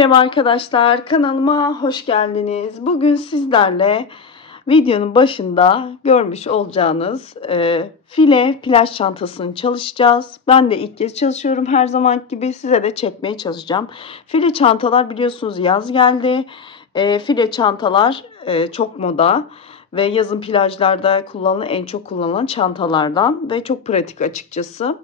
Merhaba arkadaşlar, kanalıma hoş geldiniz. Bugün sizlerle videonun başında görmüş olacağınız file plaj çantasını çalışacağız. Ben de ilk kez çalışıyorum, her zaman gibi size de çekmeye çalışacağım. File çantalar biliyorsunuz yaz geldi. File çantalar çok moda ve yazın plajlarda en çok kullanılan çantalardan ve çok pratik açıkçası.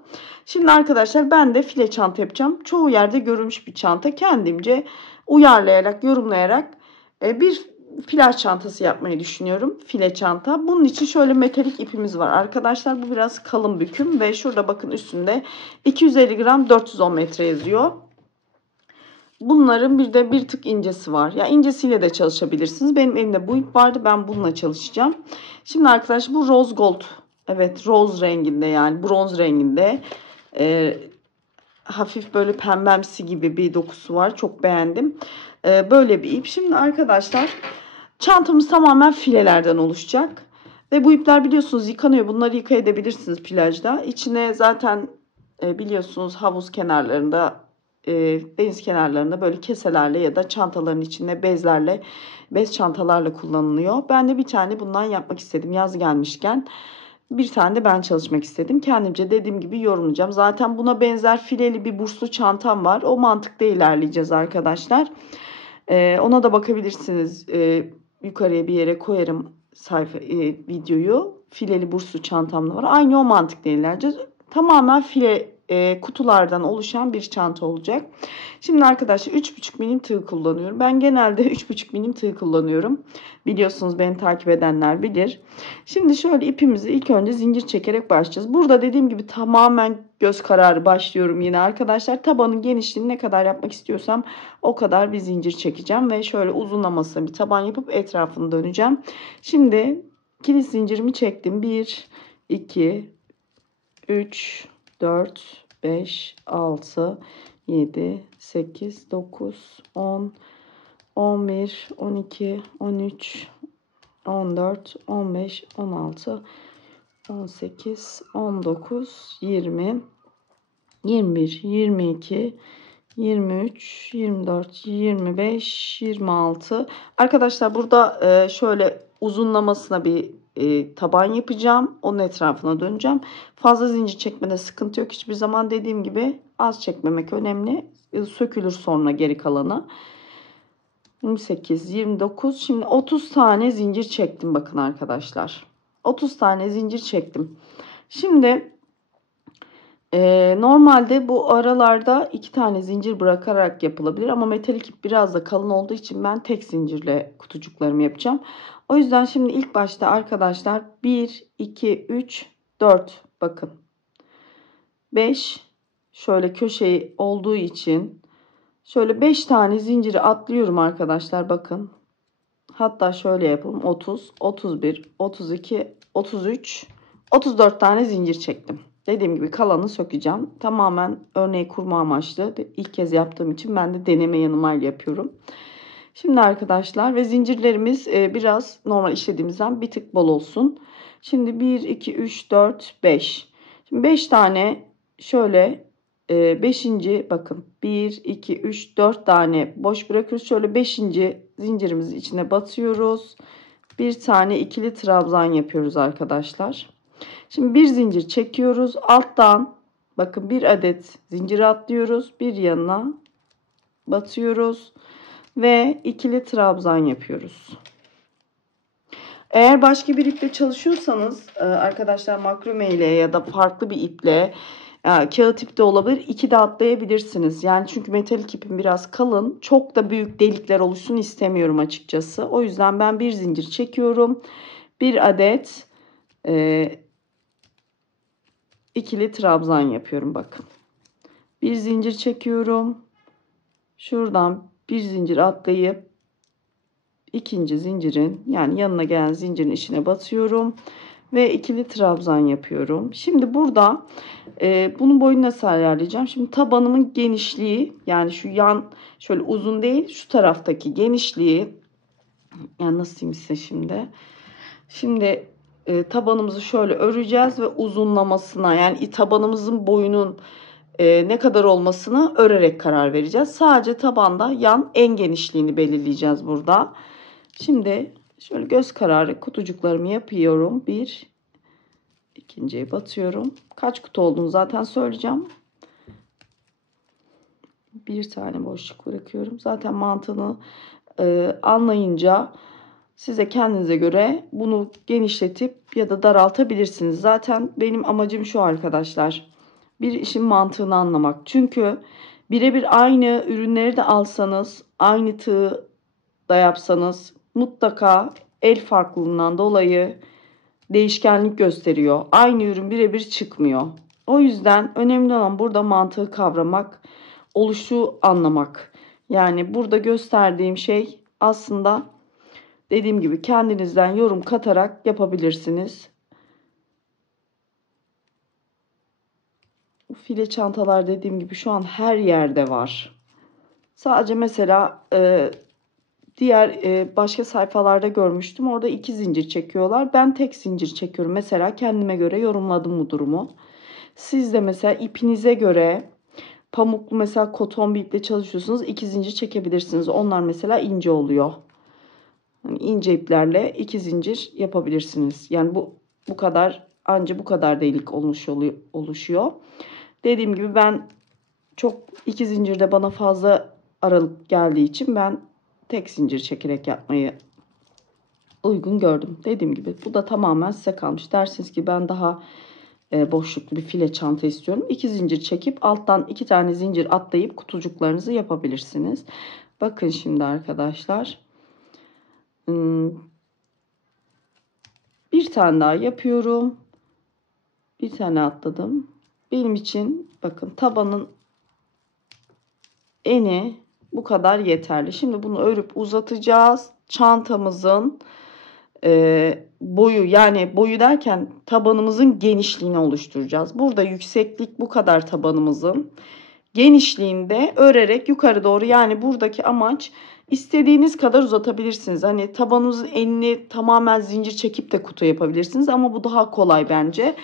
Şimdi arkadaşlar ben de file çanta yapacağım. Çoğu yerde görülmüş bir çanta. Kendimce uyarlayarak, yorumlayarak bir plaj çantası yapmayı düşünüyorum. File çanta. Bunun için şöyle metalik ipimiz var. Arkadaşlar bu biraz kalın büküm ve şurada bakın üstünde 250 gram 410 metre yazıyor. Bunların bir tık incesi var. Ya incesiyle de çalışabilirsiniz. Benim elimde bu ip vardı. Ben bununla çalışacağım. Şimdi arkadaşlar bu rose gold. Evet, rose renginde, yani bronz renginde. Hafif böyle pembemsi gibi bir dokusu var. Çok beğendim. Böyle bir ip. Şimdi arkadaşlar çantamız tamamen filelerden oluşacak. Ve bu ipler biliyorsunuz yıkanıyor. Bunları yıkayabilirsiniz plajda. İçine zaten biliyorsunuz havuz kenarlarında, deniz kenarlarında böyle keselerle ya da çantaların içinde bez çantalarla kullanılıyor. Ben de bir tane bundan yapmak istedim yaz gelmişken. Bir tane de ben çalışmak istedim. Kendimce dediğim gibi yorumlayacağım. Zaten buna benzer fileli bir burslu çantam var. O mantıkta ilerleyeceğiz arkadaşlar. Ona da bakabilirsiniz. Yukarıya bir yere koyarım videoyu. Fileli burslu çantam da var. Aynı o mantıkta ilerleyeceğiz. Tamamen file kutulardan oluşan bir çanta olacak. Şimdi arkadaşlar 3,5 milim tığ kullanıyorum. Ben genelde 3,5 milim tığ kullanıyorum. Biliyorsunuz, beni takip edenler bilir. Şimdi şöyle ipimizi ilk önce zincir çekerek başlayacağız. Burada dediğim gibi tamamen göz kararı başlıyorum yine arkadaşlar. Tabanın genişliğini ne kadar yapmak istiyorsam o kadar bir zincir çekeceğim. Ve şöyle uzunlamasına bir taban yapıp etrafını döneceğim. Şimdi kilit zincirimi çektim. 1, 2, 3, 4, 5, 6, 7, 8, 9, 10, 11, 12, 13, 14, 15, 16, 18, 19, 20, 21, 22, 23, 24, 25, 26. Arkadaşlar burada şöyle uzunlamasına bir taban yapacağım. Onun etrafına döneceğim. Fazla zincir çekmede sıkıntı yok. Hiçbir zaman dediğim gibi az çekmemek önemli. Sökülür sonra geri kalanı. 28, 29. Şimdi 30 tane zincir çektim bakın arkadaşlar. 30 tane zincir çektim. Şimdi normalde bu aralarda 2 tane zincir bırakarak yapılabilir. Ama metalik ip biraz da kalın olduğu için ben tek zincirle kutucuklarımı yapacağım. O yüzden şimdi ilk başta arkadaşlar 1, 2, 3, 4 bakın. 5 şöyle köşeyi olduğu için şöyle 5 tane zinciri atlıyorum arkadaşlar bakın. Hatta şöyle yapalım. 30, 31, 32, 33, 34 tane zincir çektim. Dediğim gibi kalanı sökeceğim. Tamamen örneği kurma amaçlı. İlk kez yaptığım için ben de deneme yanılmayla yapıyorum. Şimdi arkadaşlar ve zincirlerimiz biraz normal işlediğimizden bir tık bol olsun. Şimdi 1, 2, 3, 4, 5. Şimdi 5 tane şöyle 5. bakın 1, 2, 3, 4 tane boş bırakıyoruz. Şöyle 5. zincirimizi içine batıyoruz. Bir tane ikili trabzan yapıyoruz arkadaşlar. Şimdi bir zincir çekiyoruz. Alttan bakın bir adet zincir atlıyoruz. Bir yanına batıyoruz. Ve ikili trabzan yapıyoruz. Eğer başka bir iple çalışıyorsanız arkadaşlar makrome ile ya da farklı bir iple kağıt ip de olabilir. 2 de atlayabilirsiniz. Yani çünkü metalik ipim biraz kalın. Çok da büyük delikler oluşsun istemiyorum açıkçası. O yüzden ben bir zincir çekiyorum. Bir adet ikili trabzan yapıyorum bakın. Bir zincir çekiyorum. Şuradan bir zincir atlayıp ikinci zincirin, yani yanına gelen zincirin içine batıyorum ve ikili trabzan yapıyorum. Şimdi burada bunun boyunu nasıl ayarlayacağım? Şimdi tabanımın genişliği, yani şu yan şöyle uzun değil, şu taraftaki genişliği, yani nasıl diyeyim size şimdi tabanımızı şöyle öreceğiz ve uzunlamasına, yani tabanımızın boyunun ne kadar olmasını örerek karar vereceğiz. Sadece tabanda yan en genişliğini belirleyeceğiz burada. Şimdi şöyle göz kararı kutucuklarımı yapıyorum. Bir, ikinciye batıyorum. Kaç kutu olduğunu zaten söyleyeceğim. Bir tane boşluk bırakıyorum. Zaten mantığını anlayınca size kendinize göre bunu genişletip ya da daraltabilirsiniz. Zaten benim amacım şu arkadaşlar. Bir işin mantığını anlamak. Çünkü birebir aynı ürünleri de alsanız, aynı tığı da yapsanız mutlaka el farklılığından dolayı değişkenlik gösteriyor. Aynı ürün birebir çıkmıyor. O yüzden önemli olan burada mantığı kavramak, oluşu anlamak. Yani burada gösterdiğim şey aslında dediğim gibi kendinizden yorum katarak yapabilirsiniz. File çantalar dediğim gibi şu an her yerde var. Sadece mesela diğer başka sayfalarda görmüştüm. Orada 2 zincir çekiyorlar. Ben tek zincir çekiyorum. Mesela kendime göre yorumladım bu durumu. Siz de mesela ipinize göre pamuklu mesela koton bir iple çalışıyorsunuz. 2 zincir çekebilirsiniz. Onlar mesela ince oluyor. Yani ince iplerle 2 zincir yapabilirsiniz. Yani bu kadar, anca bu kadar delik oluşuyor. Dediğim gibi ben çok 2 zincirde bana fazla aralık geldiği için ben tek zincir çekerek yapmayı uygun gördüm. Dediğim gibi bu da tamamen size kalmış. Dersiniz ki ben daha boşluklu bir file çanta istiyorum. 2 zincir çekip alttan 2 tane zincir atlayıp kutucuklarınızı yapabilirsiniz. Bakın şimdi arkadaşlar. Bir tane daha yapıyorum. Bir tane atladım. Benim için bakın tabanın eni bu kadar yeterli. Şimdi bunu örüp uzatacağız. Çantamızın boyu, yani boyu derken tabanımızın genişliğini oluşturacağız. Burada yükseklik bu kadar tabanımızın. Genişliğinde örerek yukarı doğru, yani buradaki amaç istediğiniz kadar uzatabilirsiniz. Hani tabanınızın enini tamamen zincir çekip de kutu yapabilirsiniz ama bu daha kolay bence.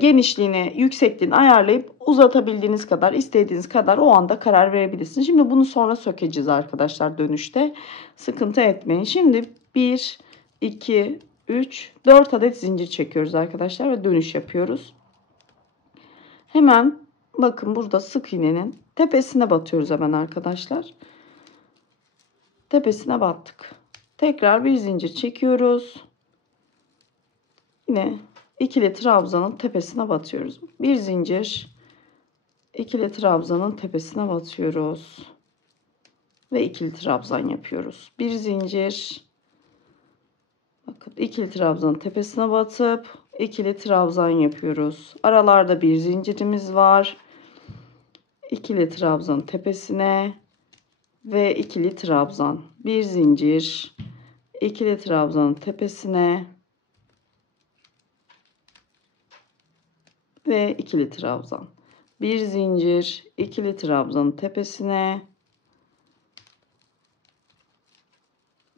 Genişliğini, yüksekliğini ayarlayıp uzatabildiğiniz kadar, istediğiniz kadar o anda karar verebilirsiniz. Şimdi bunu sonra sökeceğiz arkadaşlar dönüşte. Sıkıntı etmeyin. Şimdi 1, 2, 3, 4 adet zincir çekiyoruz arkadaşlar ve dönüş yapıyoruz. Hemen bakın burada sık iğnenin tepesine batıyoruz hemen arkadaşlar. Tepesine battık. Tekrar bir zincir çekiyoruz. Yine ikili trabzanın tepesine batıyoruz. Bir zincir, ikili trabzanın tepesine batıyoruz. Ve ikili trabzan yapıyoruz. Bir zincir. Bakın ikili trabzanın tepesine batıp ikili trabzan yapıyoruz. Aralarda bir zincirimiz var. İkili trabzanın tepesine ve ikili trabzan. Bir zincir, ikili trabzanın tepesine ve ikili trabzan. Bir zincir, ikili trabzanın tepesine,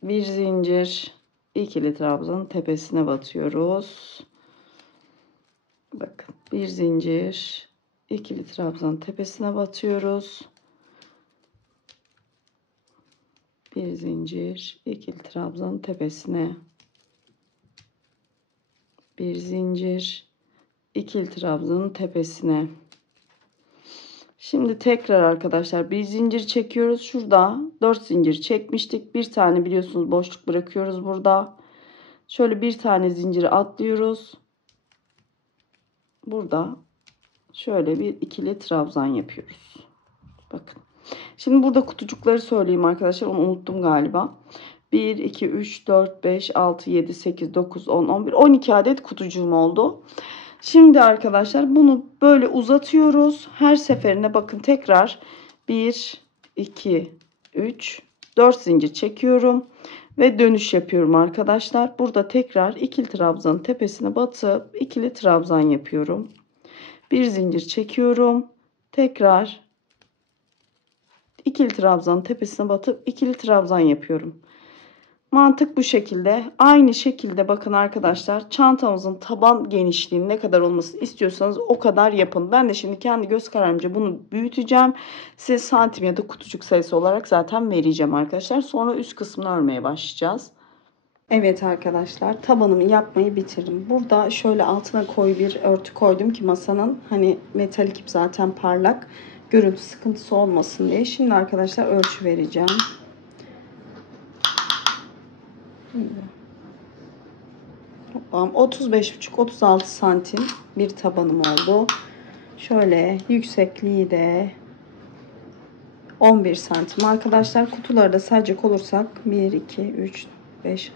bir zincir, ikili trabzanın tepesine batıyoruz. Bakın bir zincir, ikili trabzanın tepesine batıyoruz. Bir zincir, ikili trabzanın tepesine, bir zincir, ikili trabzanın tepesine. Şimdi tekrar arkadaşlar bir zincir çekiyoruz. Şurada 4 zincir çekmiştik. Bir tane biliyorsunuz boşluk bırakıyoruz burada. Şöyle bir tane zinciri atlıyoruz. Burada şöyle bir ikili trabzan yapıyoruz. Bakın. Şimdi burada kutucukları söyleyeyim arkadaşlar. Onu unuttum galiba. 1, 2, 3, 4, 5, 6, 7, 8, 9, 10, 11, 12 adet kutucuğum oldu. Şimdi arkadaşlar bunu böyle uzatıyoruz. Her seferinde bakın tekrar 1, 2, 3, 4 zincir çekiyorum. Ve dönüş yapıyorum arkadaşlar. Burada tekrar ikili trabzanın tepesine batıp ikili trabzan yapıyorum. Bir zincir çekiyorum. Tekrar ikili trabzanın tepesine batıp ikili trabzan yapıyorum. Mantık bu şekilde. Aynı şekilde bakın arkadaşlar, çantamızın taban genişliğinin ne kadar olmasını istiyorsanız o kadar yapın. Ben de şimdi kendi göz kararımca bunu büyüteceğim. Size santim ya da kutucuk sayısı olarak zaten vereceğim arkadaşlar. Sonra üst kısmını örmeye başlayacağız. Evet arkadaşlar, tabanımı yapmayı bitirdim. Burada şöyle altına koyu bir örtü koydum ki masanın hani metalik ip zaten parlak, görüntü sıkıntısı olmasın diye. Şimdi arkadaşlar ölçü vereceğim. 35,5-36 santim bir tabanım oldu. Şöyle yüksekliği de 11 santim. Arkadaşlar kutuları da sayacak olursak 1, 2, 3, 5,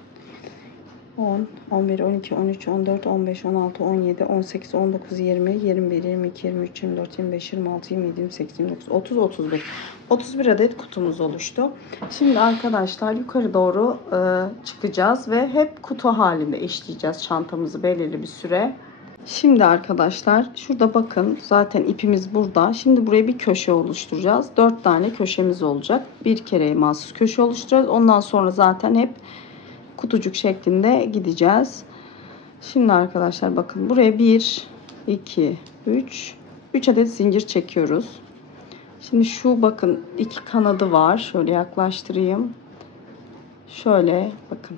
10, 11, 12, 13, 14, 15, 16, 17, 18, 19, 20, 21, 22, 23, 24, 25, 26, 27, 28, 29, 30, 31. 31 adet kutumuz oluştu. Şimdi arkadaşlar yukarı doğru çıkacağız ve hep kutu halinde işleyeceğiz çantamızı belirli bir süre. Şimdi arkadaşlar şurada bakın zaten ipimiz burada. Şimdi buraya bir köşe oluşturacağız. 4 tane köşemiz olacak. Bir kereye mahsus köşe oluşturacağız. Ondan sonra zaten hep kutucuk şeklinde gideceğiz. Şimdi arkadaşlar bakın buraya 1, 2, 3 adet zincir çekiyoruz. Şimdi şu bakın 2 kanadı var. Şöyle yaklaştırayım. Şöyle bakın.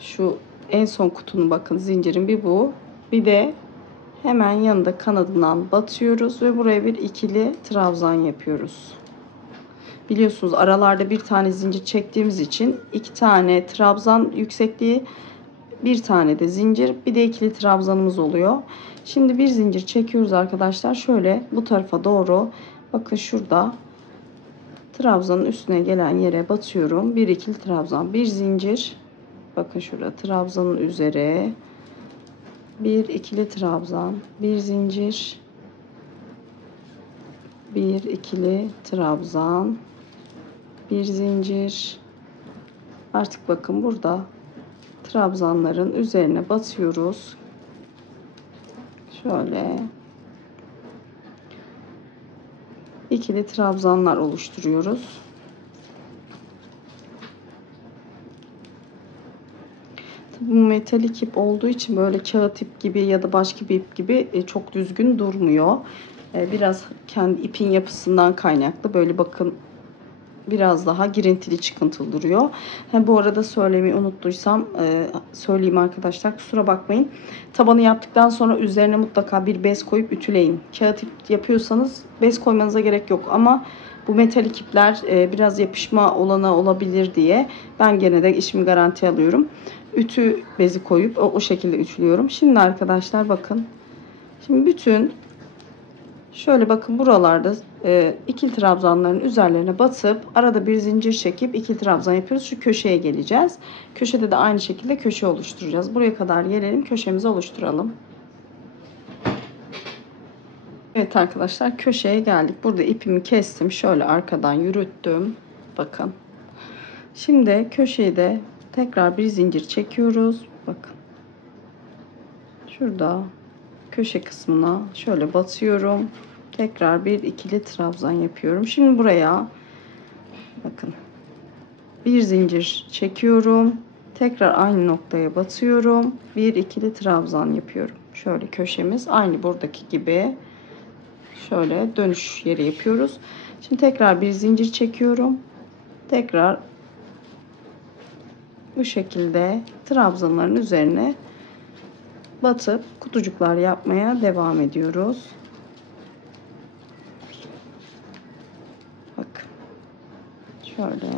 Şu en son kutunun bakın zincirin bir bu. Bir de hemen yanında kanadından batıyoruz ve buraya bir ikili trabzan yapıyoruz. Biliyorsunuz aralarda bir tane zincir çektiğimiz için 2 tane trabzan yüksekliği, bir tane de zincir, bir de ikili trabzanımız oluyor. Şimdi bir zincir çekiyoruz arkadaşlar. Şöyle bu tarafa doğru bakın şurada trabzanın üstüne gelen yere batıyorum. Bir ikili trabzan, bir zincir. Bakın şurada trabzanın üzeri bir ikili trabzan, bir zincir, bir ikili trabzan, bir zincir. Artık bakın burada trabzanların üzerine batıyoruz. Şöyle ikili trabzanlar oluşturuyoruz. Bu metalik ip olduğu için böyle kağıt ip gibi ya da başka bir ip gibi çok düzgün durmuyor. Biraz kendi ipin yapısından kaynaklı. Böyle bakın biraz daha girintili çıkıntılı duruyor. Bu arada söylemeyi unuttuysam söyleyeyim arkadaşlar, kusura bakmayın. Tabanı yaptıktan sonra üzerine mutlaka bir bez koyup ütüleyin. Kağıt ip yapıyorsanız bez koymanıza gerek yok ama bu metalik ipler biraz yapışma olanağı olabilir diye ben gene de işimi garantiye alıyorum. Ütü bezi koyup o şekilde ütülüyorum. Şimdi arkadaşlar bakın. Şimdi bütün şöyle bakın buralarda ikili trabzanların üzerlerine batıp arada bir zincir çekip ikili trabzan yapıyoruz. Şu köşeye geleceğiz. Köşede de aynı şekilde köşe oluşturacağız. Buraya kadar gelelim, köşemizi oluşturalım. Evet arkadaşlar, köşeye geldik. Burada ipimi kestim. Şöyle arkadan yürüttüm. Bakın. Şimdi köşeyi de tekrar bir zincir çekiyoruz. Bakın. Şurada köşe kısmına şöyle batıyorum. Tekrar bir ikili trabzan yapıyorum. Şimdi buraya bakın bir zincir çekiyorum. Tekrar aynı noktaya batıyorum. Bir ikili trabzan yapıyorum. Şöyle köşemiz aynı buradaki gibi. Şöyle dönüş yeri yapıyoruz. Şimdi tekrar bir zincir çekiyorum. Tekrar bu şekilde trabzanların üzerine batıp kutucuklar yapmaya devam ediyoruz. Bak. Şöyle.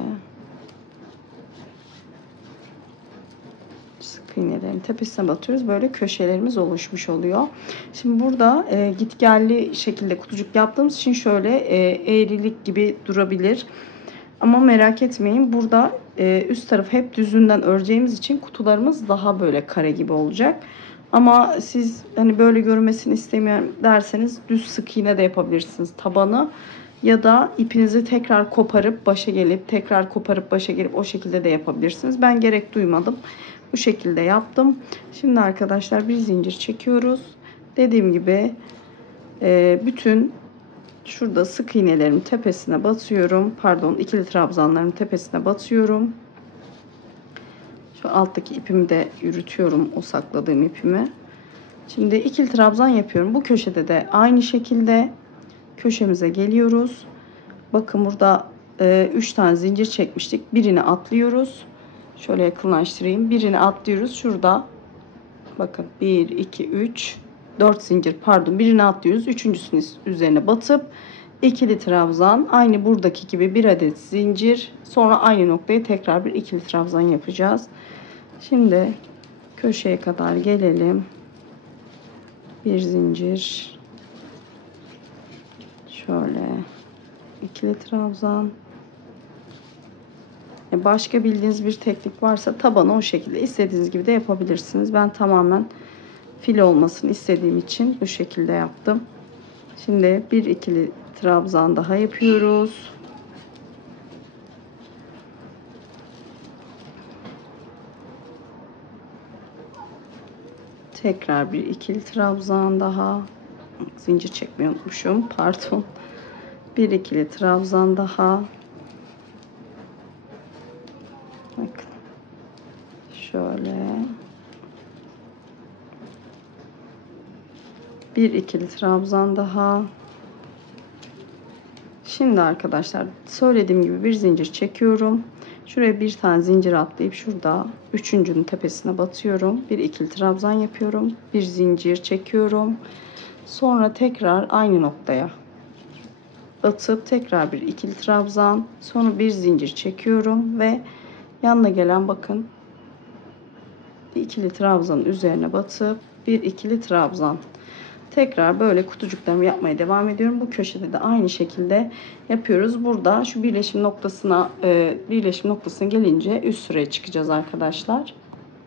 Sık iğnelerin tepesine batıyoruz. Böyle köşelerimiz oluşmuş oluyor. Şimdi burada gitgelli şekilde kutucuk yaptığımız için şöyle eğrilik gibi durabilir. Ama merak etmeyin, burada üst tarafı hep düzünden öreceğimiz için kutularımız daha böyle kare gibi olacak. Ama siz hani böyle görünmesini istemiyorum derseniz düz sık iğne de yapabilirsiniz tabanı. Ya da ipinizi tekrar koparıp başa gelip tekrar koparıp başa gelip o şekilde de yapabilirsiniz. Ben gerek duymadım. Bu şekilde yaptım. Şimdi arkadaşlar bir zincir çekiyoruz. Dediğim gibi bütün şurada sık iğnelerimin tepesine batıyorum. Pardon, ikili trabzanların tepesine batıyorum. Şu alttaki ipimi de yürütüyorum, o sakladığım ipimi. Şimdi ikili trabzan yapıyorum. Bu köşede de aynı şekilde köşemize geliyoruz. Bakın burada 3 tane zincir çekmiştik. Birini atlıyoruz. Şöyle yakınlaştırayım. Birini atlıyoruz. Şurada bakın 1, 2, 3, 4 zincir pardon. Birini atlıyoruz. Üçüncüsünün üzerine batıp ikili trabzan. Aynı buradaki gibi bir adet zincir. Sonra aynı noktaya tekrar bir ikili trabzan yapacağız. Şimdi köşeye kadar gelelim. Bir zincir. Şöyle ikili trabzan. Başka bildiğiniz bir teknik varsa tabanı o şekilde istediğiniz gibi de yapabilirsiniz. Ben tamamen fil olmasını istediğim için bu şekilde yaptım. Şimdi bir ikili trabzan daha yapıyoruz. Tekrar bir ikili trabzan daha. Zincir çekmeyi unutmuşum. Pardon. Bir ikili trabzan daha. Bakın. Şöyle. Bir ikili trabzan daha. Şimdi arkadaşlar söylediğim gibi bir zincir çekiyorum. Şuraya bir tane zincir atlayıp şurada üçüncünün tepesine batıyorum. Bir ikili trabzan yapıyorum. Bir zincir çekiyorum. Sonra tekrar aynı noktaya batıp tekrar bir ikili trabzan. Sonra bir zincir çekiyorum ve yanına gelen bakın bir ikili trabzanın üzerine batıp bir ikili trabzan. Tekrar böyle kutucuklarımı yapmaya devam ediyorum. Bu köşede de aynı şekilde yapıyoruz. Burada şu birleşim noktasına gelince üst sıraya çıkacağız arkadaşlar.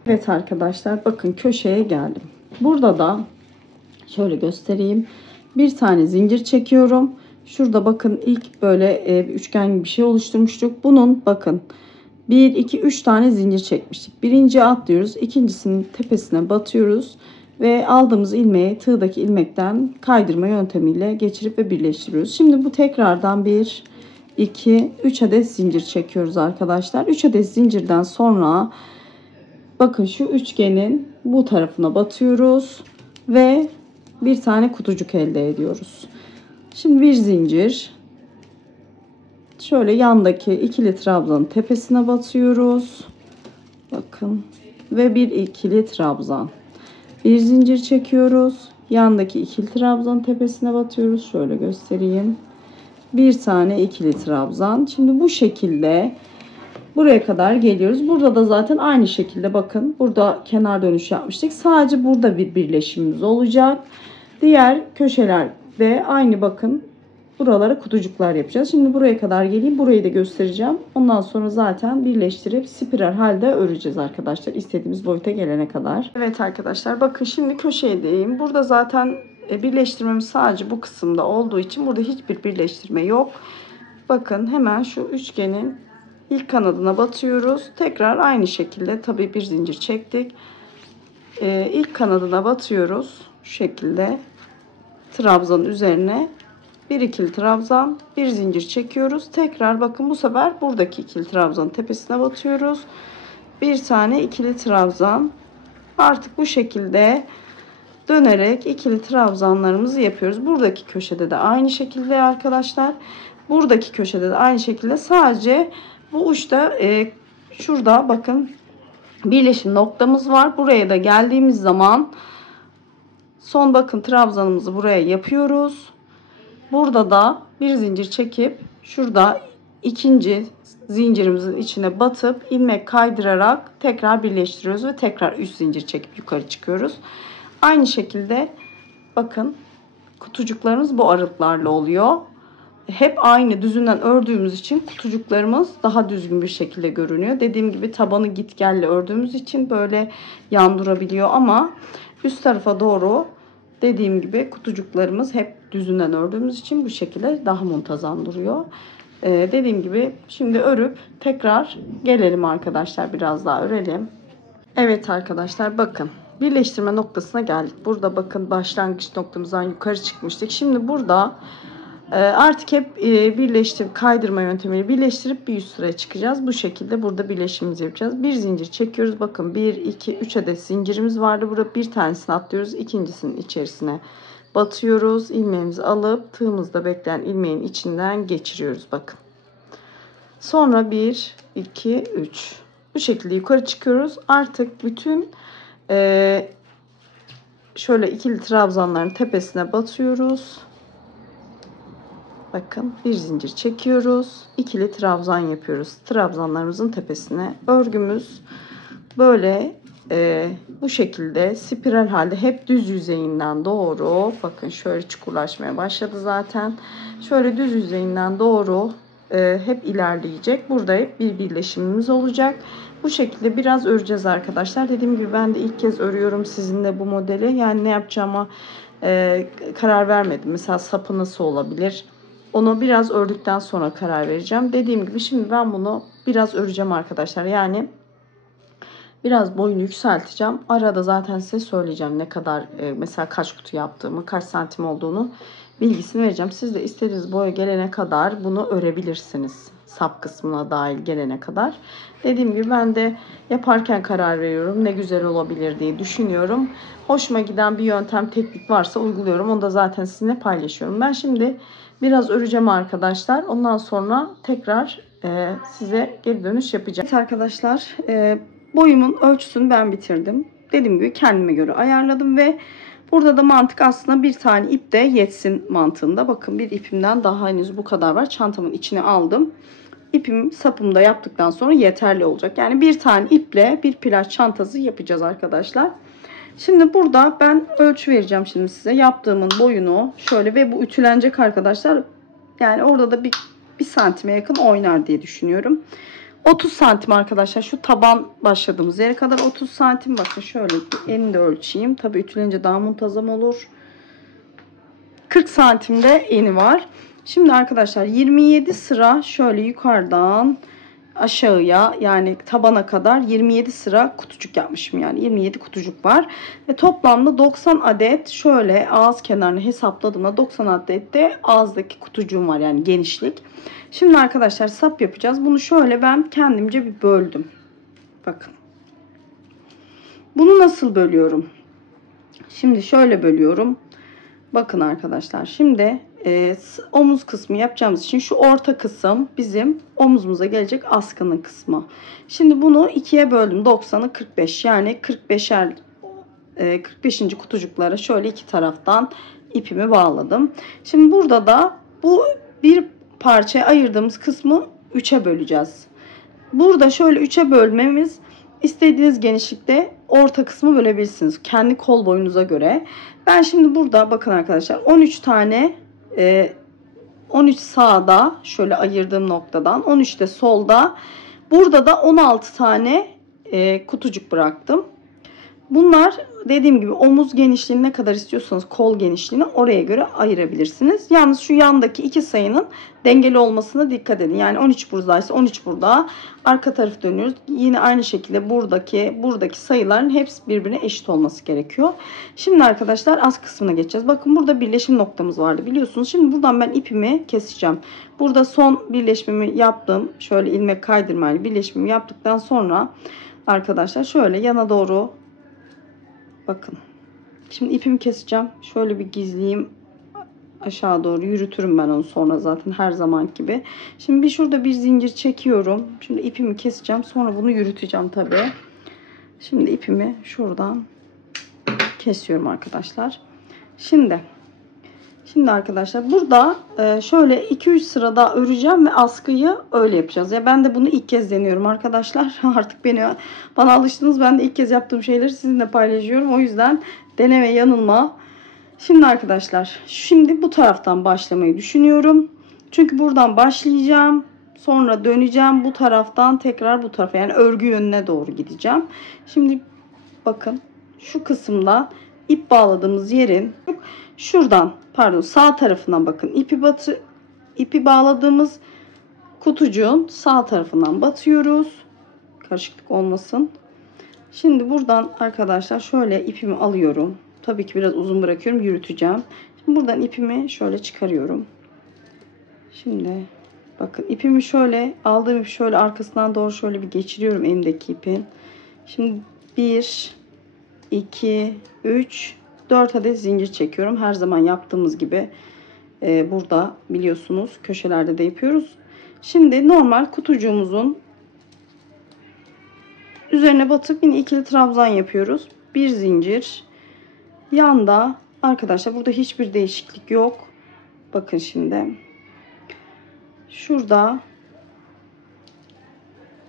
Evet arkadaşlar bakın köşeye geldim. Burada da şöyle göstereyim. Bir tane zincir çekiyorum. Şurada bakın ilk böyle üçgen gibi bir şey oluşturmuştuk. Bunun bakın 1, 2, 3 tane zincir çekmiştik. Birinci atlıyoruz. İkincisinin tepesine batıyoruz. Ve aldığımız ilmeği tığdaki ilmekten kaydırma yöntemiyle geçirip ve birleştiriyoruz. Şimdi bu tekrardan 1, 2, 3 adet zincir çekiyoruz arkadaşlar. 3 adet zincirden sonra bakın şu üçgenin bu tarafına batıyoruz. Ve bir tane kutucuk elde ediyoruz. Şimdi bir zincir. Şöyle yandaki ikili trabzanın tepesine batıyoruz. Bakın. Ve bir ikili trabzan. Bir zincir çekiyoruz. Yandaki ikili trabzanın tepesine batıyoruz. Şöyle göstereyim. Bir tane ikili trabzan. Şimdi bu şekilde buraya kadar geliyoruz. Burada da zaten aynı şekilde bakın. Burada kenar dönüş yapmıştık. Sadece burada bir birleşimimiz olacak. Diğer köşelerde aynı bakın. Buralara kutucuklar yapacağız. Şimdi buraya kadar geleyim. Burayı da göstereceğim. Ondan sonra zaten birleştirip spiral halde öreceğiz arkadaşlar. İstediğimiz boyuta gelene kadar. Evet arkadaşlar bakın şimdi köşedeyim. Burada zaten birleştirmemiz sadece bu kısımda olduğu için burada hiçbir birleştirme yok. Bakın hemen şu üçgenin ilk kanadına batıyoruz. Tekrar aynı şekilde tabii bir zincir çektik. İlk kanadına batıyoruz. Şu şekilde trabzanın üzerine bir ikili trabzan, bir zincir çekiyoruz. Tekrar bakın bu sefer buradaki ikili trabzanın tepesine batıyoruz. Bir tane ikili trabzan. Artık bu şekilde dönerek ikili trabzanlarımızı yapıyoruz. Buradaki köşede de aynı şekilde arkadaşlar. Buradaki köşede de aynı şekilde, sadece bu uçta şurada bakın birleşim noktamız var. Buraya da geldiğimiz zaman son bakın trabzanımızı buraya yapıyoruz. Burada da bir zincir çekip şurada ikinci zincirimizin içine batıp ilmek kaydırarak tekrar birleştiriyoruz ve tekrar üst zincir çekip yukarı çıkıyoruz. Aynı şekilde bakın kutucuklarımız bu aralıklarla oluyor. Hep aynı düzünden ördüğümüz için kutucuklarımız daha düzgün bir şekilde görünüyor. Dediğim gibi tabanı git gelle ördüğümüz için böyle yan durabiliyor ama üst tarafa doğru dediğim gibi kutucuklarımız hep düzünden ördüğümüz için bu şekilde daha muntazam duruyor. Dediğim gibi şimdi örüp tekrar gelelim arkadaşlar, biraz daha örelim. Evet arkadaşlar bakın birleştirme noktasına geldik. Burada bakın başlangıç noktamızdan yukarı çıkmıştık. Şimdi burada Artık hep birleştirip kaydırma yöntemiyle birleştirip bir üst sıraya çıkacağız. Bu şekilde burada birleşimimizi yapacağız. Bir zincir çekiyoruz. Bakın 1, 2, 3 adet zincirimiz vardı. Burada bir tanesini atlıyoruz. İkincisinin içerisine batıyoruz. İlmeğimizi alıp tığımızda bekleyen ilmeğin içinden geçiriyoruz. Bakın. Sonra 1, 2, 3. Bu şekilde yukarı çıkıyoruz. Artık bütün şöyle ikili trabzanların tepesine batıyoruz. Bakın bir zincir çekiyoruz. İkili trabzan yapıyoruz. Trabzanlarımızın tepesine. Örgümüz böyle bu şekilde spiral halde hep düz yüzeyinden doğru. Bakın şöyle çukurlaşmaya başladı zaten. Şöyle düz yüzeyinden doğru hep ilerleyecek. Burada hep bir birleşimimiz olacak. Bu şekilde biraz öreceğiz arkadaşlar. Dediğim gibi ben de ilk kez örüyorum sizinle bu modeli. Yani ne yapacağıma karar vermedim. Mesela sapı nasıl olabilir? Onu biraz ördükten sonra karar vereceğim. Dediğim gibi şimdi ben bunu biraz öreceğim arkadaşlar. Yani biraz boyunu yükselteceğim. Arada zaten size söyleyeceğim ne kadar mesela kaç kutu yaptığımı, kaç santim olduğunu bilgisini vereceğim. Siz de istediğiniz boya gelene kadar bunu örebilirsiniz. Sap kısmına dahil gelene kadar. Dediğim gibi ben de yaparken karar veriyorum. Ne güzel olabilir diye düşünüyorum. Hoşuma giden bir yöntem, teknik varsa uyguluyorum. Onu da zaten sizinle paylaşıyorum. Ben şimdi biraz öreceğim arkadaşlar. Ondan sonra tekrar size geri dönüş yapacağım. Evet arkadaşlar, boyumun ölçüsünü ben bitirdim. Dediğim gibi kendime göre ayarladım ve burada da mantık aslında bir tane ip de yetsin mantığında. Bakın bir ipimden daha henüz bu kadar var. Çantamın içine aldım. İpim sapımda yaptıktan sonra yeterli olacak. Yani bir tane iple bir plaj çantası yapacağız arkadaşlar. Şimdi burada ben ölçü vereceğim şimdi size. Yaptığımın boyunu şöyle ve bu ütülenecek arkadaşlar. Yani orada da bir santime yakın oynar diye düşünüyorum. 30 santim arkadaşlar. Şu taban başladığımız yere kadar 30 santim. Bakın şöyle enini de ölçeyim. Tabii ütülenince daha muntazam olur. 40 santimde eni var. Şimdi arkadaşlar 27 sıra şöyle yukarıdan aşağıya yani tabana kadar 27 sıra kutucuk yapmışım. Yani 27 kutucuk var. Ve toplamda 90 adet şöyle ağız kenarını hesapladığımda 90 adet de ağızdaki kutucuğum var. Yani genişlik. Şimdi arkadaşlar sap yapacağız. Bunu şöyle ben kendimce bir böldüm. Bakın. Bunu nasıl bölüyorum? Şimdi şöyle bölüyorum. Bakın arkadaşlar. Şimdi omuz kısmı yapacağımız için şu orta kısım bizim omuzumuza gelecek askının kısmı. Şimdi bunu ikiye böldüm. 90'ı 45 yani 45'er 45. kutucuklara şöyle iki taraftan ipimi bağladım. Şimdi burada da bu bir parçaya ayırdığımız kısmı 3'e böleceğiz. Burada şöyle 3'e bölmemiz istediğiniz genişlikte orta kısmı bölebilirsiniz. Kendi kol boyunuza göre. Ben şimdi burada bakın arkadaşlar 13 tane 13 sağda şöyle ayırdığım noktadan 13 de solda. Burada da 16 tane kutucuk bıraktım. Bunlar dediğim gibi omuz genişliğini ne kadar istiyorsanız kol genişliğini oraya göre ayırabilirsiniz. Yalnız şu yandaki iki sayının dengeli olmasına dikkat edin. Yani 13 buradaysa 13 burada. Arka tarafı dönüyoruz. Yine aynı şekilde buradaki sayıların hepsi birbirine eşit olması gerekiyor. Şimdi arkadaşlar az kısmına geçeceğiz. Bakın burada birleşim noktamız vardı biliyorsunuz. Şimdi buradan ben ipimi keseceğim. Burada son birleşmemi yaptım. Şöyle ilmek kaydırmayla birleşmemi yaptıktan sonra arkadaşlar şöyle yana doğru bakın. Şimdi ipimi keseceğim. Şöyle bir gizleyeyim. Aşağı doğru yürütürüm ben onu sonra zaten her zaman gibi. Şimdi bir şurada bir zincir çekiyorum. Şimdi ipimi keseceğim. Sonra bunu yürüteceğim tabii. Şimdi ipimi şuradan kesiyorum arkadaşlar. Şimdi arkadaşlar burada şöyle 2-3 sırada öreceğim ve askıyı öyle yapacağız. Ya ben de bunu ilk kez deniyorum arkadaşlar. Artık bana alıştınız. Ben de ilk kez yaptığım şeyleri sizinle paylaşıyorum. O yüzden deneme yanılma. Şimdi arkadaşlar bu taraftan başlamayı düşünüyorum. Çünkü buradan başlayacağım. Sonra döneceğim bu taraftan tekrar bu tarafa. Yani örgü yönüne doğru gideceğim. Şimdi bakın şu kısımda ip bağladığımız yerin şuradan sağ tarafından bakın ipi bağladığımız kutucuğun sağ tarafından batıyoruz. Karışıklık olmasın. Şimdi buradan arkadaşlar şöyle ipimi alıyorum. Tabii ki biraz uzun bırakıyorum, yürüteceğim. Şimdi buradan ipimi şöyle çıkarıyorum. Şimdi bakın ipimi şöyle aldığım ipi şöyle arkasından doğru şöyle bir geçiriyorum elimdeki ipin. Şimdi 1, 2, 3, 4 adet zincir çekiyorum. Her zaman yaptığımız gibi burada biliyorsunuz köşelerde de yapıyoruz. Şimdi normal kutucuğumuzun üzerine batıp yine ikili trabzan yapıyoruz. Bir zincir. Yanda arkadaşlar burada hiçbir değişiklik yok. Bakın şimdi. Şurada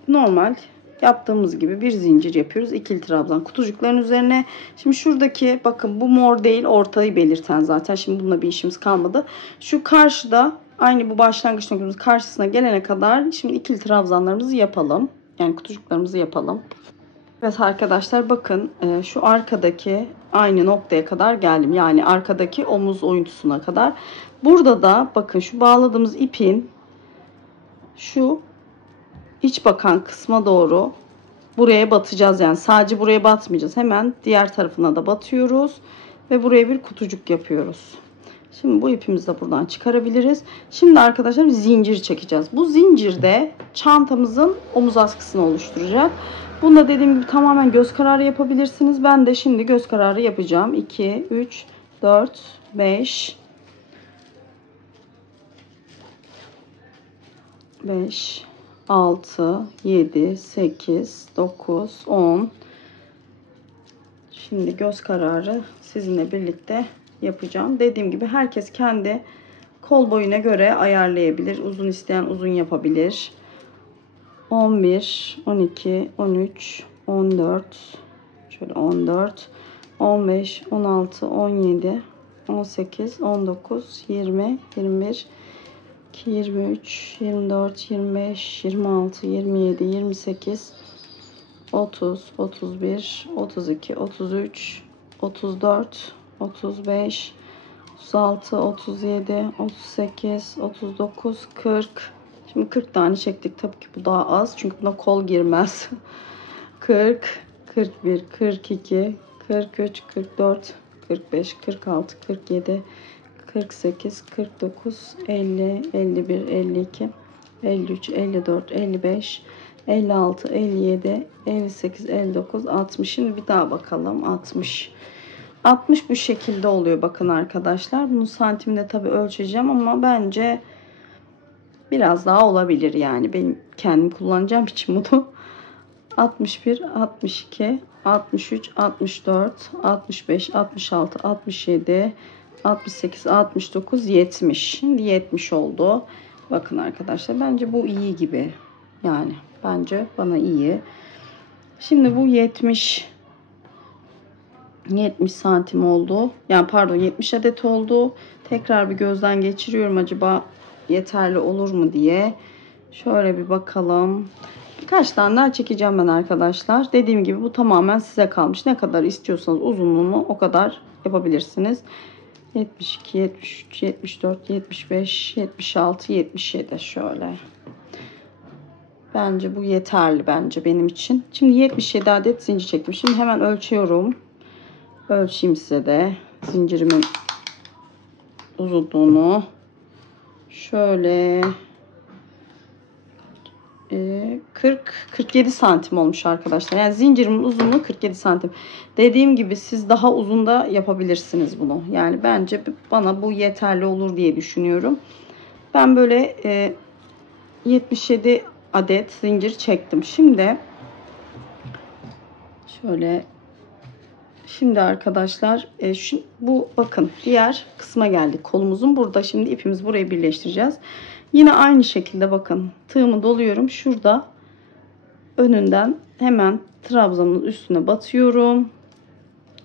normal yaptığımız gibi bir zincir yapıyoruz. İkili trabzan kutucukların üzerine. Şimdi şuradaki bakın bu mor değil, ortayı belirten zaten. Şimdi bununla bir işimiz kalmadı. Şu karşıda aynı bu başlangıç noktamız karşısına gelene kadar şimdi ikili trabzanlarımızı yapalım. Yani kutucuklarımızı yapalım. Evet arkadaşlar bakın şu arkadaki aynı noktaya kadar geldim. Yani arkadaki omuz oyuntusuna kadar. Burada da bakın şu bağladığımız ipin şu iç bakan kısma doğru buraya batacağız. Yani sadece buraya batmayacağız. Hemen diğer tarafına da batıyoruz. Ve buraya bir kutucuk yapıyoruz. Şimdi bu ipimizi de buradan çıkarabiliriz. Şimdi arkadaşlar zincir çekeceğiz. Bu zincirde çantamızın omuz askısını oluşturacak. Bunu da dediğim gibi tamamen göz kararı yapabilirsiniz. Ben de şimdi göz kararı yapacağım. 2, 3, 4, 5, 6, 7, 8, 9, 10. Şimdi göz kararı sizinle birlikte yapacağım. Dediğim gibi herkes kendi kol boyuna göre ayarlayabilir. Uzun isteyen uzun yapabilir. 11, 12, 13, 14, şöyle 14, 15, 16, 17, 18, 19, 20, 21, 23, 24, 25, 26, 27, 28, 30, 31, 32, 33, 34, 35, 36, 37, 38, 39, 40. Şimdi 40 tane çektik. Tabii ki bu daha az. Çünkü buna kol girmez. 40, 41, 42, 43, 44, 45, 46, 47, 48, 49, 50, 51, 52, 53, 54, 55, 56, 57, 58, 59, 60. Şimdi bir daha bakalım. 60. 60 bu şekilde oluyor bakın arkadaşlar. Bunun santimde tabii ölçeceğim ama bence biraz daha olabilir yani. Benim kendim kullanacağım için bunu. 61, 62, 63, 64, 65, 66, 67, 68, 69, 70. Şimdi 70 oldu. Bakın arkadaşlar bence bu iyi gibi. Yani bence bana iyi. Şimdi bu 70 santim oldu. Yani pardon 70 adet oldu. Tekrar bir gözden geçiriyorum acaba yeterli olur mu diye. Şöyle bir bakalım. Birkaç tane daha çekeceğim ben arkadaşlar. Dediğim gibi bu tamamen size kalmış. Ne kadar istiyorsanız uzunluğunu o kadar yapabilirsiniz. 72, 73, 74, 75, 76, 77 şöyle. Bence bu yeterli bence benim için. Şimdi 77 adet zincir çektim. Şimdi hemen ölçüyorum. Ölçeyim size de zincirimin uzunluğunu. Şöyle 40-47 santim olmuş arkadaşlar. Yani zincirimin uzunluğu 47 santim. Dediğim gibi siz daha uzun da yapabilirsiniz bunu. Yani bence bana bu yeterli olur diye düşünüyorum. Ben böyle 77 adet zincir çektim. Şimdi şöyle arkadaşlar bu bakın diğer kısma geldik. Kolumuzun burada şimdi ipimiz burayı birleştireceğiz. Yine aynı şekilde bakın tığımı doluyorum. Şurada önünden hemen trabzanın üstüne batıyorum.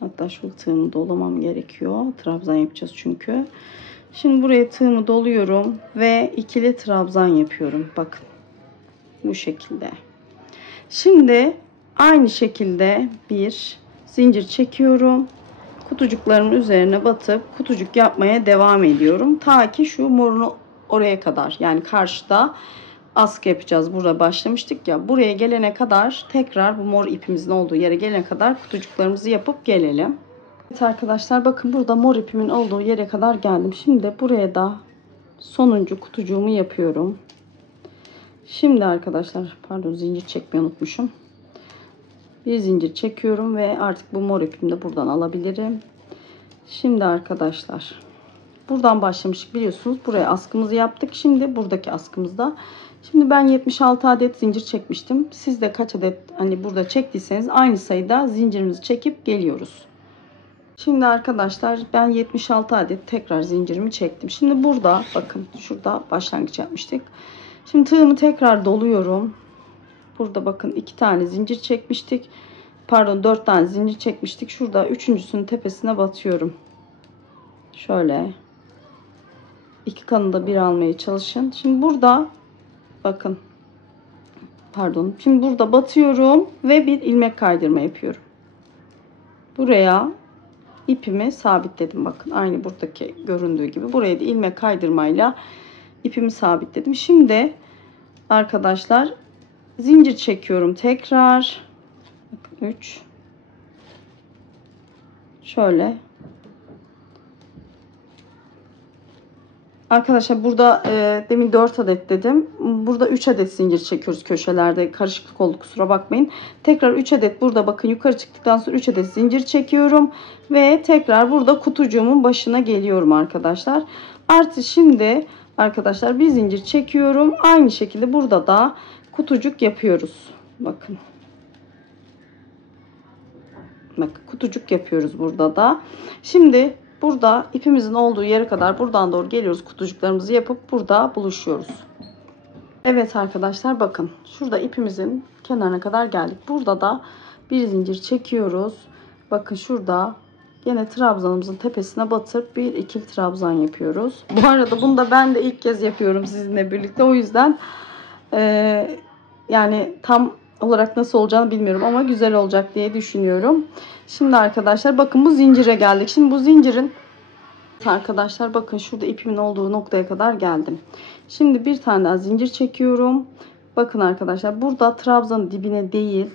Hatta şu tığımı dolamam gerekiyor. Trabzan yapacağız çünkü. Şimdi buraya tığımı doluyorum ve ikili trabzan yapıyorum. Bakın bu şekilde. Şimdi aynı şekilde bir zincir çekiyorum. Kutucuklarımın üzerine batıp kutucuk yapmaya devam ediyorum. Ta ki şu morunu oraya kadar yani karşıda askı yapacağız. Burada başlamıştık ya. Buraya gelene kadar tekrar bu mor ipimizin olduğu yere gelene kadar kutucuklarımızı yapıp gelelim. Evet arkadaşlar bakın burada mor ipimin olduğu yere kadar geldim. Şimdi buraya da sonuncu kutucuğumu yapıyorum. Şimdi arkadaşlar, pardon, zincir çekmeyi unutmuşum. Bir zincir çekiyorum ve artık bu mor ipimi de buradan alabilirim. Şimdi arkadaşlar, buradan başlamıştık biliyorsunuz. Buraya askımızı yaptık. Şimdi buradaki askımızda. Şimdi ben 76 adet zincir çekmiştim. Siz de kaç adet hani burada çektiyseniz aynı sayıda zincirimizi çekip geliyoruz. Şimdi arkadaşlar ben 76 adet tekrar zincirimi çektim. Şimdi burada bakın, şurada başlangıç yapmıştık. Şimdi tığımı tekrar doluyorum. Burada bakın 2 tane zincir çekmiştik. Pardon, 4 tane zincir çekmiştik. Şurada üçüncüsünün tepesine batıyorum. Şöyle. 2 kanında bir almaya çalışın. Şimdi burada bakın. Pardon. Şimdi burada batıyorum ve bir ilmek kaydırma yapıyorum. Buraya ipimi sabitledim. Bakın aynı buradaki göründüğü gibi. Buraya da ilmek kaydırmayla ipimi sabitledim. Şimdi arkadaşlar zincir çekiyorum tekrar. Bakın 3. Şöyle. Arkadaşlar burada demin 4 adet dedim. Burada 3 adet zincir çekiyoruz köşelerde. Karışıklık oldu, kusura bakmayın. Tekrar 3 adet burada bakın, yukarı çıktıktan sonra 3 adet zincir çekiyorum. Ve tekrar burada kutucuğumun başına geliyorum arkadaşlar. Artı şimdi arkadaşlar bir zincir çekiyorum. Aynı şekilde burada da kutucuk yapıyoruz. Bakın. Bakın kutucuk yapıyoruz burada da. Şimdi burada ipimizin olduğu yere kadar buradan doğru geliyoruz. Kutucuklarımızı yapıp burada buluşuyoruz. Evet arkadaşlar bakın. Şurada ipimizin kenarına kadar geldik. Burada da bir zincir çekiyoruz. Bakın şurada yine trabzanımızın tepesine batırıp bir ikili trabzan yapıyoruz. Bu arada bunu da ben de ilk kez yapıyorum sizinle birlikte. O yüzden yani tam olarak nasıl olacağını bilmiyorum ama güzel olacak diye düşünüyorum. Şimdi arkadaşlar bakın bu zincire geldik. Şimdi bu zincirin arkadaşlar bakın şurada ipimin olduğu noktaya kadar geldim. Şimdi bir tane daha zincir çekiyorum. Bakın arkadaşlar burada trabzanın dibine değil,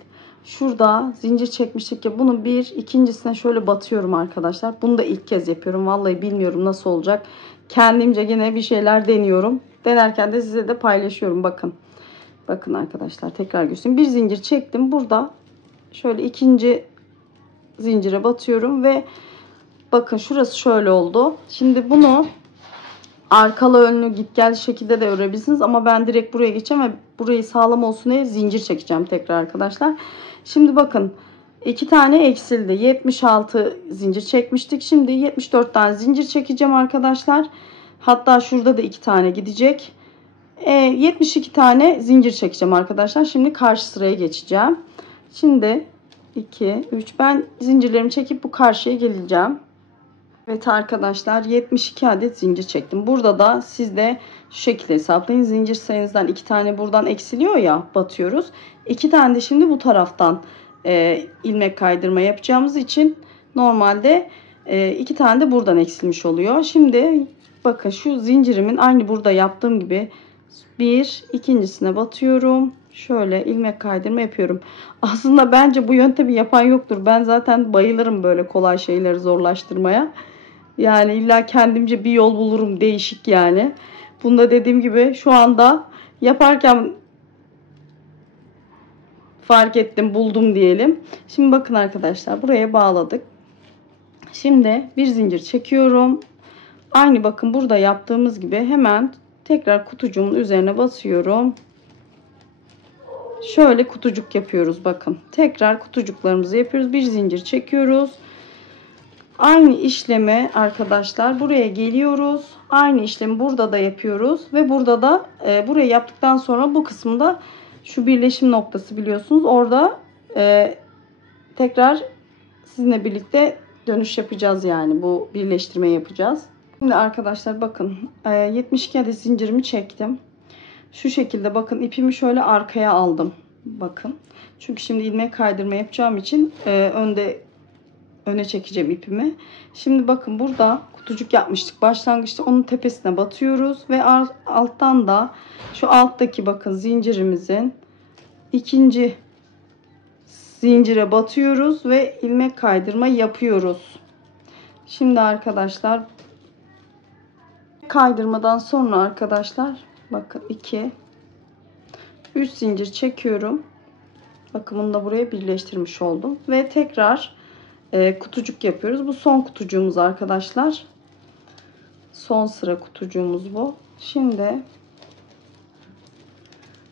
şurada zincir çekmiştik ya, bunun bir ikincisine şöyle batıyorum arkadaşlar. Bunu da ilk kez yapıyorum. Vallahi bilmiyorum nasıl olacak. Kendimce yine bir şeyler deniyorum. Denerken de size de paylaşıyorum. Bakın. Bakın arkadaşlar tekrar göstereyim. Bir zincir çektim. Burada şöyle ikinci zincire batıyorum ve bakın şurası şöyle oldu. Şimdi bunu arkalı önlü git gel şekilde de örebilirsiniz ama ben direkt buraya geçeceğim ve burayı sağlam olsun diye zincir çekeceğim tekrar arkadaşlar. Şimdi bakın 2 tane eksildi. 76 zincir çekmiştik. Şimdi 74 tane zincir çekeceğim arkadaşlar. Hatta şurada da 2 tane gidecek. 72 tane zincir çekeceğim arkadaşlar. Şimdi karşı sıraya geçeceğim. Şimdi 2, 3. Ben zincirlerimi çekip bu karşıya geleceğim. Evet arkadaşlar 72 adet zincir çektim. Burada da siz de şu şekilde hesaplayın. Zincir sayınızdan 2 tane buradan eksiliyor ya, batıyoruz. 2 tane de şimdi bu taraftan ilmek kaydırma yapacağımız için normalde 2 tane de buradan eksilmiş oluyor. Şimdi bakın şu zincirimin aynı burada yaptığım gibi bir ikincisine batıyorum. Şöyle ilmek kaydırma yapıyorum. Aslında bence bu yöntemi yapan yoktur. Ben zaten bayılırım böyle kolay şeyleri zorlaştırmaya. Yani illa kendimce bir yol bulurum, değişik yani. Bunda dediğim gibi şu anda yaparken fark ettim, buldum diyelim. Şimdi bakın arkadaşlar buraya bağladık. Şimdi bir zincir çekiyorum. Aynı bakın burada yaptığımız gibi hemen tekrar kutucuğumun üzerine basıyorum. Şöyle kutucuk yapıyoruz bakın. Tekrar kutucuklarımızı yapıyoruz. Bir zincir çekiyoruz. Aynı işlemi arkadaşlar buraya geliyoruz. Aynı işlemi burada da yapıyoruz. Ve burada da burayı yaptıktan sonra bu kısımda şu birleşim noktası biliyorsunuz. Orada tekrar sizinle birlikte dönüş yapacağız, yani bu birleştirmeyi yapacağız. Şimdi arkadaşlar bakın 72 adet zincirimi çektim. Şu şekilde bakın ipimi şöyle arkaya aldım. Bakın. Çünkü şimdi ilmek kaydırma yapacağım için öne çekeceğim ipimi. Şimdi bakın burada kutucuk yapmıştık başlangıçta, onun tepesine batıyoruz ve alttan da şu alttaki bakın zincirimizin ikinci zincire batıyoruz ve ilmek kaydırma yapıyoruz. Şimdi arkadaşlar Kaydırmadan sonra arkadaşlar bakın 2 3 zincir çekiyorum. Bakın bunu da buraya birleştirmiş oldum ve tekrar kutucuk yapıyoruz. Bu son kutucuğumuz arkadaşlar. Son sıra kutucuğumuz bu. Şimdi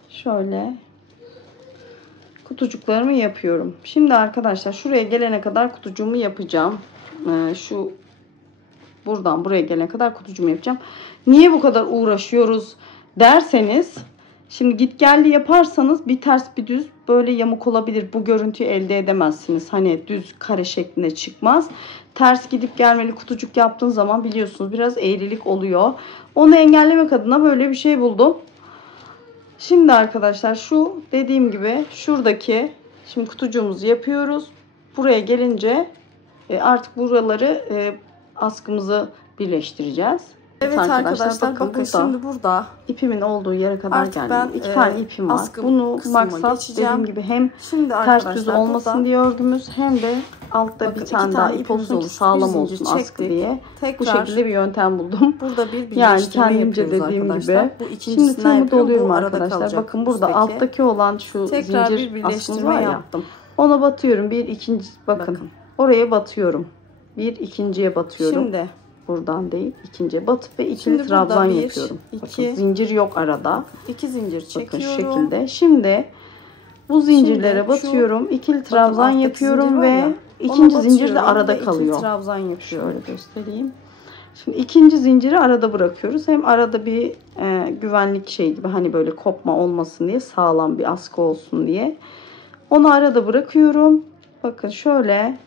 şöyle kutucuklarımı yapıyorum. Şimdi arkadaşlar şuraya gelene kadar kutucuğumu yapacağım. Şu buradan buraya gelene kadar kutucuğumu yapacağım. Niye bu kadar uğraşıyoruz derseniz, şimdi git geldi yaparsanız bir ters bir düz böyle yamuk olabilir. Bu görüntüyü elde edemezsiniz. Hani düz kare şeklinde çıkmaz. Ters gidip gelmeli kutucuk yaptığın zaman biliyorsunuz biraz eğrilik oluyor. Onu engellemek adına böyle bir şey buldum. Şimdi arkadaşlar şu dediğim gibi şuradaki şimdi kutucuğumuzu yapıyoruz. Buraya gelince artık buraları askımızı birleştireceğiz. Evet arkadaşlar bakın şimdi burada ipimin olduğu yere kadar geldim. 2 tane ipim var. Bunu maksat dediğim gibi hem ters düz olmasın diye örgümüz hem de altta bir tane daha ip olsun ki sağlam olsun askı diye. Bu şekilde bir yöntem buldum. Burada bir yani kendimce dediğim gibi. Şimdi tığımı doluyorum arkadaşlar. Bakın burada alttaki olan şu zincir askımız var ya. Ona batıyorum. Bir ikinci bakın. Oraya batıyorum. Bir ikinciye batıyorum. Şimdi buradan değil ikinciye batıp ve ikili trabzan yapıyorum. Bakın zincir yok arada. 2 zincir çekiyorum. Bakın şu şekilde. Şimdi bu zincirlere batıyorum. İkili trabzan yapıyorum ve ikinci zincir de arada kalıyor. Trabzan yapıyorum. Şöyle göstereyim. Şimdi ikinci zinciri arada bırakıyoruz. Hem arada bir güvenlik şey gibi hani böyle kopma olmasın diye, sağlam bir askı olsun diye. Onu arada bırakıyorum. Bakın şöyle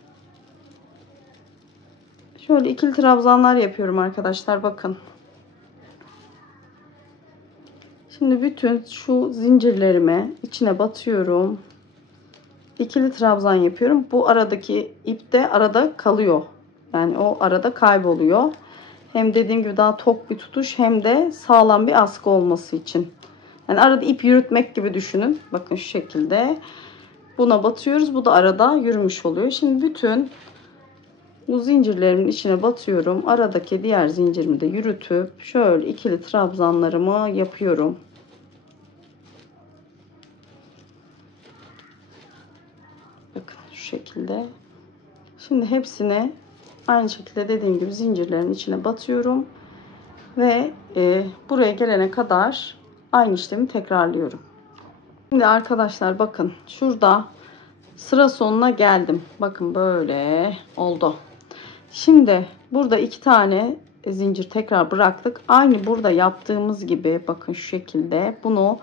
ikili trabzanlar yapıyorum arkadaşlar. Bakın. Şimdi bütün şu zincirlerimi içine batıyorum. İkili trabzan yapıyorum. Bu aradaki ip de arada kalıyor. Yani o arada kayboluyor. Hem dediğim gibi daha tok bir tutuş hem de sağlam bir askı olması için. Yani arada ip yürütmek gibi düşünün. Bakın şu şekilde. Buna batıyoruz. Bu da arada yürümüş oluyor. Şimdi bütün bu zincirlerimin içine batıyorum. Aradaki diğer zincirimi de yürütüp şöyle ikili trabzanlarımı yapıyorum. Bakın şu şekilde. Şimdi hepsini aynı şekilde dediğim gibi zincirlerin içine batıyorum. Ve buraya gelene kadar aynı işlemi tekrarlıyorum. Şimdi arkadaşlar bakın şurada sıra sonuna geldim. Bakın böyle oldu. Şimdi burada 2 tane zincir tekrar bıraktık. Aynı burada yaptığımız gibi bakın şu şekilde bunu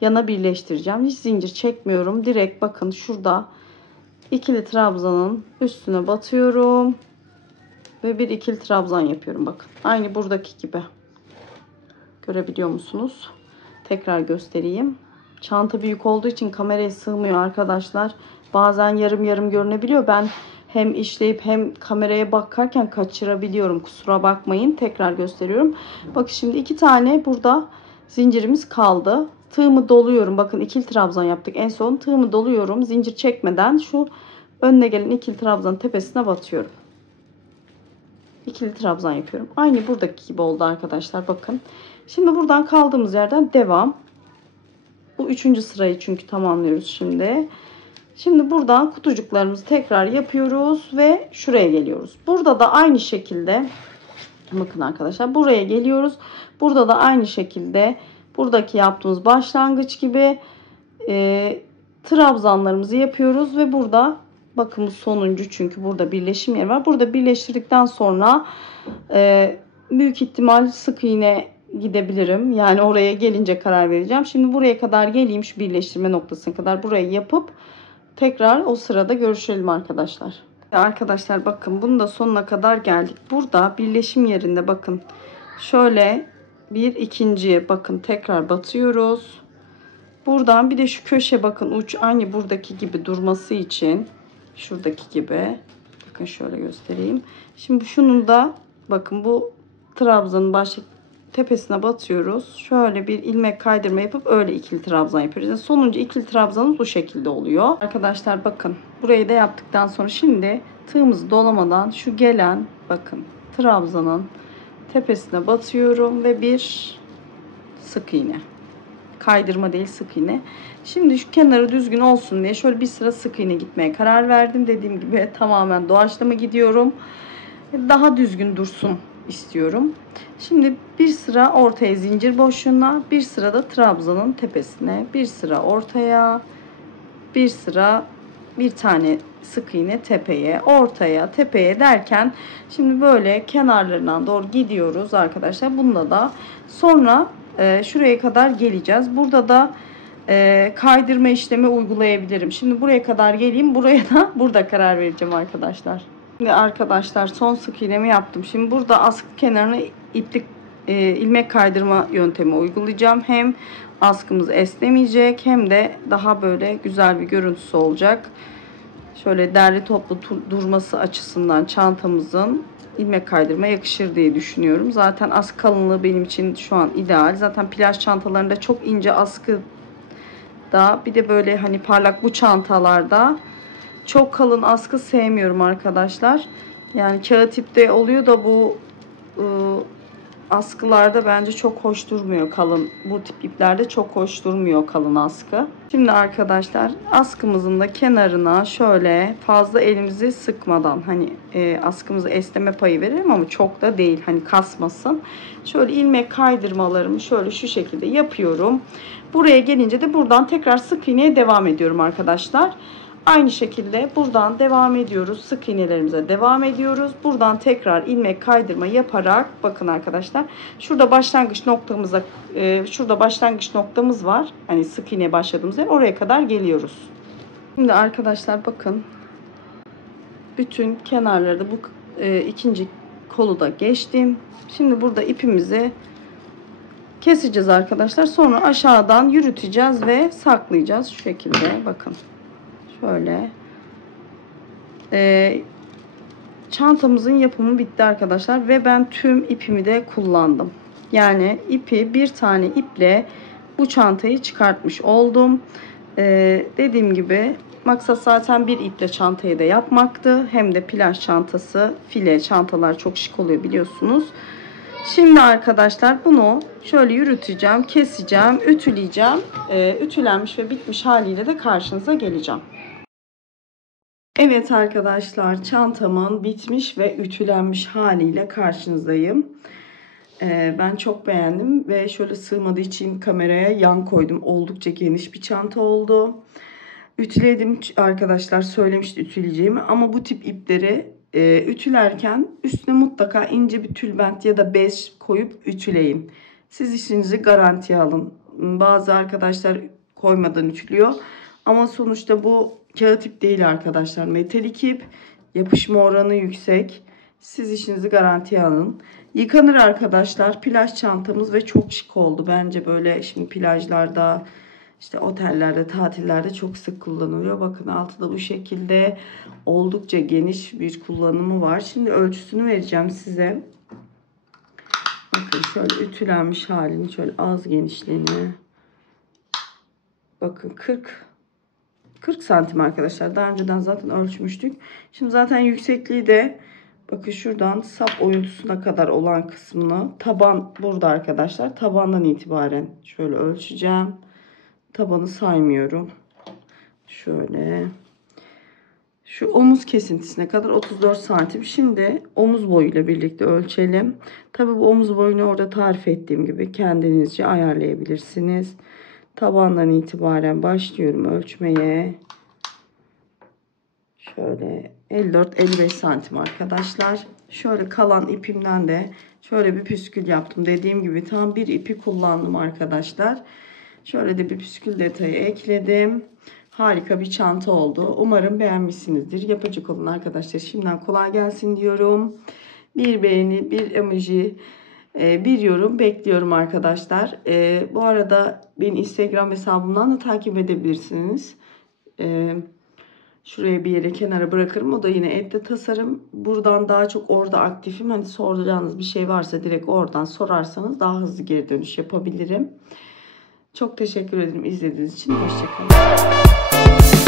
yana birleştireceğim. Hiç zincir çekmiyorum. Direkt bakın şurada ikili trabzanın üstüne batıyorum. Ve bir ikili trabzan yapıyorum. Bakın aynı buradaki gibi. Görebiliyor musunuz? Tekrar göstereyim. Çanta büyük olduğu için kameraya sığmıyor arkadaşlar. Bazen yarım yarım görünebiliyor. Ben hem işleyip hem kameraya bakarken kaçırabiliyorum. Kusura bakmayın. Tekrar gösteriyorum. Bakın şimdi 2 tane burada zincirimiz kaldı. Tığımı doluyorum. Bakın ikili trabzan yaptık. En son tığımı doluyorum. Zincir çekmeden şu önüne gelen ikili trabzanın tepesine batıyorum. İkili trabzan yapıyorum. Aynı buradaki gibi oldu arkadaşlar. Bakın. Şimdi buradan kaldığımız yerden devam. Bu 3. sırayı çünkü tamamlıyoruz şimdi. Şimdi buradan kutucuklarımızı tekrar yapıyoruz ve şuraya geliyoruz. Burada da aynı şekilde bakın arkadaşlar buraya geliyoruz. Burada da aynı şekilde buradaki yaptığımız başlangıç gibi trabzanlarımızı yapıyoruz ve burada bakın bu sonuncu çünkü burada birleşim yeri var. Burada birleştirdikten sonra büyük ihtimal sık iğne gidebilirim. Yani oraya gelince karar vereceğim. Şimdi buraya kadar geleyim, şu birleştirme noktasına kadar burayı yapıp tekrar o sırada görüşelim arkadaşlar. Arkadaşlar bakın bunun da sonuna kadar geldik. Burada birleşim yerinde bakın şöyle bir ikinciye bakın tekrar batıyoruz. Buradan bir de şu köşe bakın uç aynı buradaki gibi durması için şuradaki gibi bakın şöyle göstereyim. Şimdi şunun da bakın bu trabzanın baş tepesine batıyoruz. Şöyle bir ilmek kaydırma yapıp öyle ikili trabzan yapıyoruz. Yani sonuncu ikili trabzanımız bu şekilde oluyor. Arkadaşlar bakın burayı da yaptıktan sonra şimdi tığımızı dolamadan şu gelen bakın trabzanın tepesine batıyorum ve bir sık iğne. Kaydırma değil, sık iğne. Şimdi şu kenarı düzgün olsun diye şöyle bir sıra sık iğne gitmeye karar verdim. Dediğim gibi tamamen doğaçlama gidiyorum. Daha düzgün dursun istiyorum. Şimdi bir sıra ortaya zincir boşluğuna, bir sıra da trabzanın tepesine, bir sıra ortaya, bir sıra bir tane sık iğne tepeye, ortaya, tepeye derken şimdi böyle kenarlarından doğru gidiyoruz arkadaşlar. Bunda da sonra şuraya kadar geleceğiz. Burada da kaydırma işlemi uygulayabilirim. Şimdi buraya kadar geleyim. Buraya da burada karar vereceğim arkadaşlar. Şimdi arkadaşlar son sık iğnemi yaptım. Şimdi burada askı kenarına iplik ilmek kaydırma yöntemi uygulayacağım. Hem askımız esnemeyecek hem de daha böyle güzel bir görüntüsü olacak. Şöyle derli toplu durması açısından çantamızın ilmek kaydırma yakışır diye düşünüyorum. Zaten askı kalınlığı benim için şu an ideal. Zaten plaj çantalarında çok ince askı da, bir de böyle hani parlak bu çantalarda çok kalın askı sevmiyorum arkadaşlar. Yani kağıt ipte oluyor da bu askılarda bence çok hoş durmuyor kalın. Bu tip iplerde çok hoş durmuyor kalın askı. Şimdi arkadaşlar askımızın da kenarına şöyle fazla elimizi sıkmadan, hani askımızı esneme payı verelim ama çok da değil, hani kasmasın. Şöyle ilmek kaydırmalarımı şöyle şu şekilde yapıyorum. Buraya gelince de buradan tekrar sık iğneye devam ediyorum arkadaşlar. Aynı şekilde buradan devam ediyoruz. Sık iğnelerimize devam ediyoruz. Buradan tekrar ilmek kaydırma yaparak, bakın arkadaşlar, şurada başlangıç noktamıza şurada başlangıç noktamız var. Hani sık iğne başladığımız yer, oraya kadar geliyoruz. Şimdi arkadaşlar bakın, bütün kenarları da bu ikinci kolu da geçtim. Şimdi burada ipimizi keseceğiz arkadaşlar. Sonra aşağıdan yürüteceğiz ve saklayacağız şu şekilde. Bakın. Şöyle çantamızın yapımı bitti arkadaşlar ve ben tüm ipimi de kullandım. Yani ipi, bir tane iple bu çantayı çıkartmış oldum. Dediğim gibi maksat zaten bir iple çantayı da yapmaktı. Hem de plaj çantası, file çantalar çok şık oluyor biliyorsunuz. Şimdi arkadaşlar bunu şöyle yürüteceğim, keseceğim, ütüleyeceğim. Ütülenmiş ve bitmiş haliyle de karşınıza geleceğim. Evet arkadaşlar, çantamın bitmiş ve ütülenmiş haliyle karşınızdayım. Ben çok beğendim ve şöyle sığmadığı için kameraya yan koydum. Oldukça geniş bir çanta oldu. Ütüledim arkadaşlar, söylemişti ütüleyeceğimi, ama bu tip ipleri ütülerken üstüne mutlaka ince bir tülbent ya da bez koyup ütüleyin. Siz işinizi garantiye alın. Bazı arkadaşlar koymadan ütülüyor ama sonuçta bu kağıt ip değil arkadaşlar, metalik ip, yapışma oranı yüksek. Siz işinizi garantiye alın. Yıkanır arkadaşlar plaj çantamız ve çok şık oldu bence. Böyle şimdi plajlarda, işte otellerde, tatillerde çok sık kullanılıyor. Bakın altı da bu şekilde oldukça geniş bir kullanımı var. Şimdi ölçüsünü vereceğim size. Bakın şöyle ütülenmiş halini, şöyle az genişliğini. Bakın 40 santim arkadaşlar. Daha önceden zaten ölçmüştük. Şimdi zaten yüksekliği de bakın şuradan sap oyuntusuna kadar olan kısmını, taban burada arkadaşlar. Tabandan itibaren şöyle ölçeceğim. Tabanı saymıyorum. Şöyle. Şu omuz kesintisine kadar 34 santim. Şimdi omuz boyuyla birlikte ölçelim. Tabi bu omuz boyunu orada tarif ettiğim gibi kendinizce ayarlayabilirsiniz. Tabandan itibaren başlıyorum ölçmeye. Şöyle 54-55 santim arkadaşlar. Şöyle kalan ipimden de şöyle bir püskül yaptım. Dediğim gibi tam bir ipi kullandım arkadaşlar. Şöyle de bir püskül detayı ekledim. Harika bir çanta oldu. Umarım beğenmişsinizdir. Yapacak olun arkadaşlar. Şimdiden kolay gelsin diyorum. Bir beğeni, bir emoji, bir yorum bekliyorum arkadaşlar. Bu arada beni Instagram hesabımdan da takip edebilirsiniz. Şuraya bir yere kenara bırakırım. O da yine ette tasarım. Buradan daha çok orada aktifim. Hani soracağınız bir şey varsa direkt oradan sorarsanız daha hızlı geri dönüş yapabilirim. Çok teşekkür ederim izlediğiniz için. Hoşçakalın.